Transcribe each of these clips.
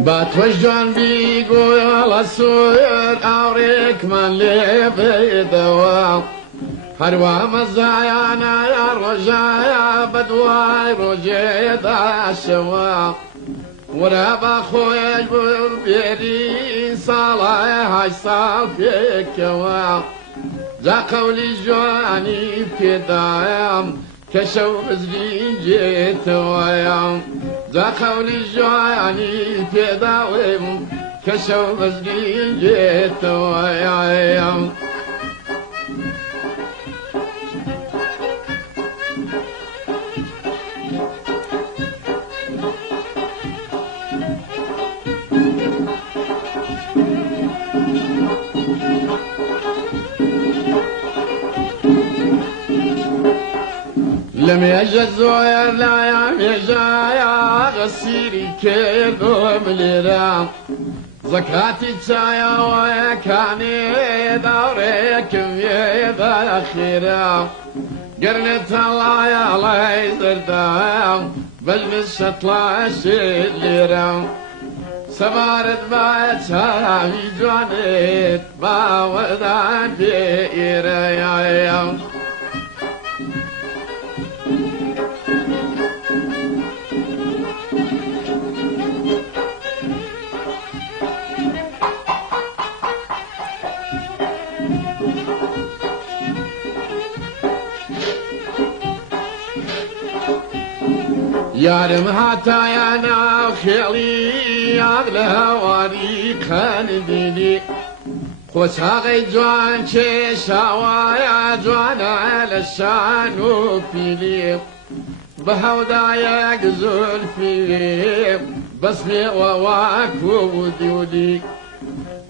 باتوجان بيقول السوير أوريك من لي بيدوا هروا مزايانا يا رجايا بدواي رجيد الشوا ورابا خويا بيري صلاح صال فيك وا جا قولي جواني في دايم كشو بزري جيت ويام جا قولي جواني في دايم كشو بزري جيت ويام لم يجزوا لا يم يجايا غسيري كيدو مليرام زكاتي تشايا ويكاني دوريك ميدا خيرام قرنت الله يا الله يزردام بجلس شطلا شليرام سبارت بايت شامي جوانيت باودان بيريايام يارم هاتايانا خيالي اغلى واري خالديني خوشاقي جوان شاوايا جوان على الشان وفيلي بهودايا قزول فيلي بصمي وواك وديولي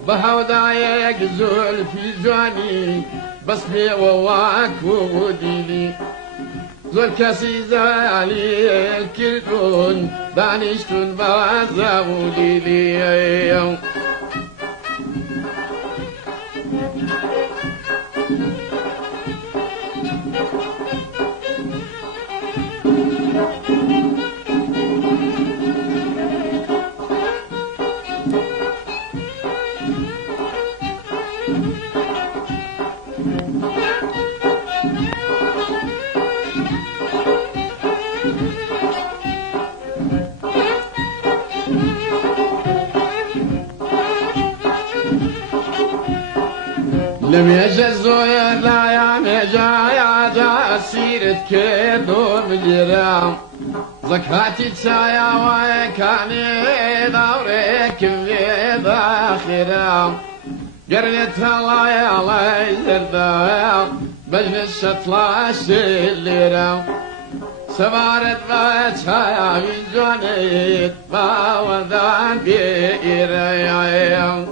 بهودايا قزول في جواني بصمي وواك وديولي زول كاسي زالي الكلون دانشتون بازاولي لي لم يجزوا لا يا مجايا جا سيرت كيدو مجرام زكاتي تشايا ويكاني دوريك بيدا خيرام قرنت الله يا الله يزردام بجلس شطلا شليرام سبارت باتشايا من جونيت باودان بيريايام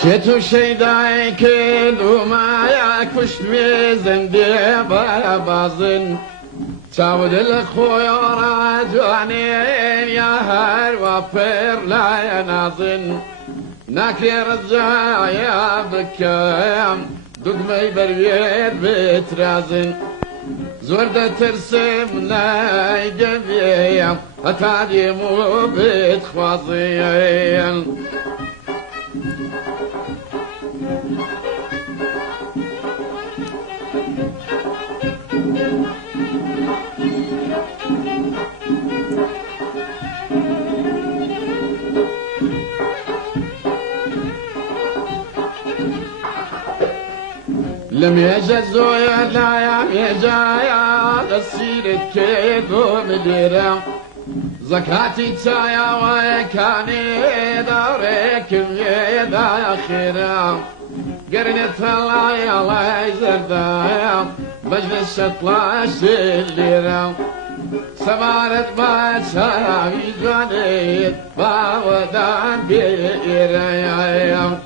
شتو شيداي كيلو ما ياكوش ميزن دي بازن تعود الخيار جوانين يا هر وفر لا ينازن ناكير الزايا بكام دقمي بريد بترازن زوردة ترسم لاي جبيام هتادي مو بتخوازين لم يجزوا يا لا يا جايا السيرة كيدو مديرة زكاتي تايا ويكاني دارك يدا خيرا قرنت الله يا الله يزردا مجلس شطلا شليرا سمارت ما شاوي جانيت باودان بيرا